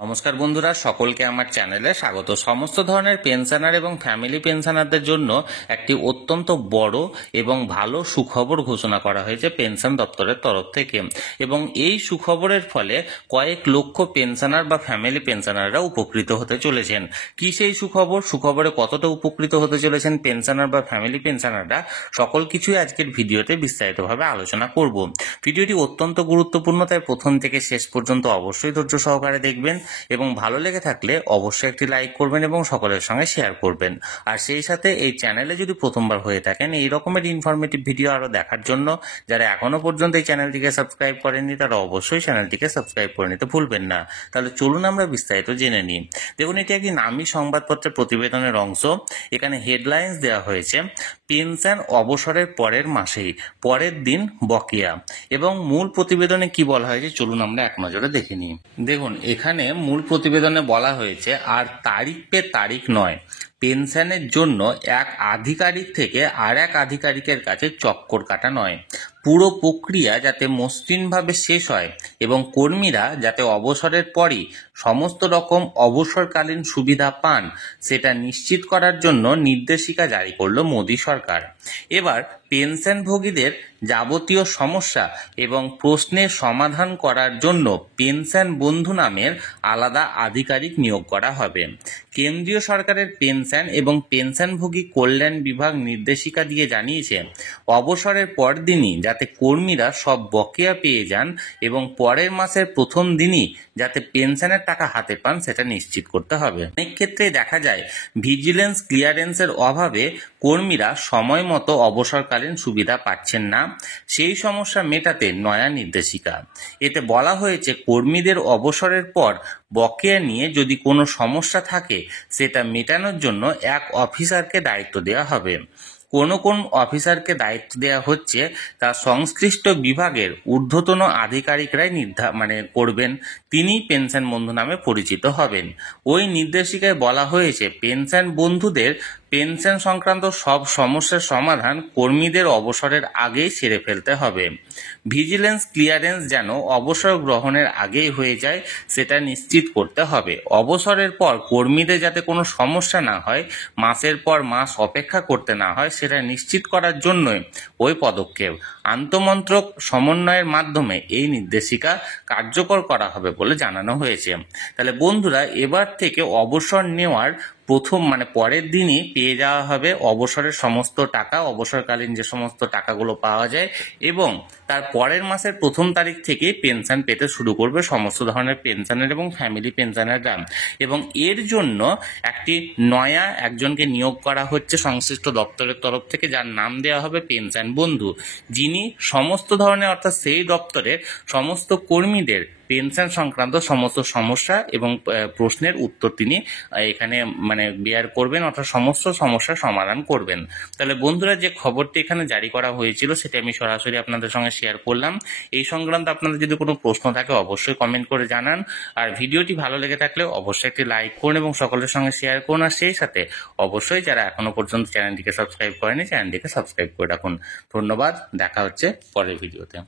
নমস্কার বন্ধুরা, সকলকে আমার চ্যানেলে স্বাগত। সমস্ত ধরনের পেনশনার এবং ফ্যামিলি পেনশনারদের জন্য একটি অত্যন্ত বড় এবং ভালো সুখবর ঘোষণা করা হয়েছে পেনশন দপ্তরের তরফ থেকে, এবং এই সুখবরের ফলে কয়েক লক্ষ পেনশনার বা ফ্যামিলি পেনশনাররা উপকৃত হতে চলেছেন। কি সেই সুখবর, সুখবরে কতটা উপকৃত হতে চলেছেন পেনশনার বা ফ্যামিলি পেনশনাররা, সকল কিছুই আজকের ভিডিওতে বিস্তারিতভাবে আলোচনা করব। ভিডিওটি অত্যন্ত গুরুত্বপূর্ণ, তাই প্রথম থেকে শেষ পর্যন্ত অবশ্যই ধৈর্য সহকারে দেখবেন এবং ভালো লেগে থাকলে অবশ্যই একটি লাইক করবেন এবং সকলের সঙ্গে শেয়ার করবেন। আর সেই সাথে এই চ্যানেলে যদি প্রথমবার হয়ে থাকেন এই রকমের ইনফরমেটিভ ভিডিও আরও দেখার জন্য যারা এখনো পর্যন্ত এই চ্যানেলটিকে সাবস্ক্রাইব করেননি তারা অবশ্যই চ্যানেলটিকে সাবস্ক্রাইব করে নিতে ভুলবেন না। তাহলে চলুন আমরা বিস্তারিত জেনে নিই। দেখুন, এটি একটি নামী সংবাদপত্রের প্রতিবেদনের অংশ। এখানে হেডলাইন্স দেওয়া হয়েছে পেনশন অবসরের পরের মাসেই পরের দিন বকেয়া, এবং মূল প্রতিবেদনে কি বলা হয়েছে চলুন আমরা এক নজরে দেখে নিই। দেখুন, এখানে মূল প্রতিবেদনে বলা হয়েছে আর তারিখ পে তারিখ নয়, পেনশনের জন্য এক আধিকারিক থেকে আর এক আধিকারিকের কাছে চক্কর কাটা নয়, পুরো প্রক্রিয়া যাতে মসৃণভাবে শেষ হয় এবং কর্মীরা যাতে অবসরের পরই সমস্ত রকম অবসরকালীন সুবিধা পান সেটা নিশ্চিত করার জন্য নির্দেশিকা জারি করল মোদী সরকার। এবার পেনশনভোগীদের যাবতীয় সমস্যা এবং প্রশ্নের সমাধান করার জন্য পেনশন বন্ধু নামের আলাদা আধিকারিক নিয়োগ করা হবে। কেন্দ্রীয় সরকারের পেনশন এবং পেনশনভোগী কল্যাণ বিভাগ নির্দেশিকা দিয়ে জানিয়েছে অবসরের পর দিনই যাতে কর্মীরা সব বকেয়া পেয়ে যান এবং পরের মাসের প্রথম দিনই যাতে পেনশনের টাকা হাতে পান সেটা নিশ্চিত করতে হবে। অনেক ক্ষেত্রে দেখা যায় ভিজিলেন্স ক্লিয়ারেন্সের অভাবে কর্মীরা সময় মতো অবসরকালীন সুবিধা পাচ্ছেন না। সেই সমস্যা মেটাতে নয়া নির্দেশিকা। এতে বলা হয়েছে কর্মীদের অবসরের পর বকেয়া নিয়ে যদি কোনো সমস্যা থাকে সেটা মেটানোর জন্য এক অফিসারকে দায়িত্ব দেওয়া হবে। কোন অফিসারকে দায়িত্ব দেওয়া হচ্ছে তা সংশ্লিষ্ট বিভাগের ঊর্ধ্বতন আধিকারিকরাই করবেন। তিনি পেনশন বন্ধু নামে পরিচিত হবেন। ওই নির্দেশিকায় বলা হয়েছে পেনশন বন্ধুদের পেনশন সংক্রান্ত সব সমস্যার সমাধান কর্মীদের অবসরের আগেই সেরে ফেলতে হবে। ভিজিলেন্স ক্লিয়ারেন্স যেন অবসর গ্রহণের আগেই হয়ে যায় সেটা নিশ্চিত করতে হবে। অবসরের পর কর্মীদের যাতে কোনো সমস্যা না হয়, মাসের পর মাস অপেক্ষা করতে না হয় সেটা নিশ্চিত করার জন্যই ওই পদক্ষেপ। আন্তমন্ত্রক সমন্বয়ের মাধ্যমে এই নির্দেশিকা কার্যকর করা হবে বলে জানানো হয়েছে। তাহলে বন্ধুরা, এবার থেকে অবসর নেওয়ার পরের দিনই পেয়ে যাওয়া হবে অবসরের সমস্ত টাকা, অবসরকালীন যে সমস্ত টাকাগুলো পাওয়া যায়, এবং তার পরের মাসের প্রথম তারিখ থেকে পেনশন পেতে শুরু করবে সমস্ত ধরনের পেনশনের এবং ফ্যামিলি পেনশনাররা। এবং এর জন্য একটি নয়া একজনকে নিয়োগ করা হচ্ছে সংশ্লিষ্ট দপ্তরের তরফ থেকে, যার নাম দেওয়া হবে পেনশন বন্ধু, যিনি সমস্ত ধরনের অর্থাৎ সেই দপ্তরের সমস্ত কর্মীদের পেনশন সংক্রান্ত সমস্ত সমস্যা এবং প্রশ্নের উত্তর তিনি এখানে বেয়ার করবেন, অর্থাৎ সমস্ত সমস্যার সমাধান করবেন। তাহলে বন্ধুরা, যে খবরটি এখানে জারি করা হয়েছিল সেটা আমি সরাসরি আপনাদের সঙ্গে শেয়ার করলাম। এই সংক্রান্ত আপনাদের যদি কোনো প্রশ্ন থাকে অবশ্যই কমেন্ট করে জানান। আর ভিডিওটি ভালো লেগে থাকলে অবশ্যই একটি লাইক করুন এবং সকলের সঙ্গে শেয়ার করুন। আর সেই সাথে অবশ্যই যারা এখনো পর্যন্ত চ্যানেলটিকে সাবস্ক্রাইব করেনি চ্যানেলটিকে সাবস্ক্রাইব করে রাখুন। ধন্যবাদ, দেখা হচ্ছে পরের ভিডিওতে।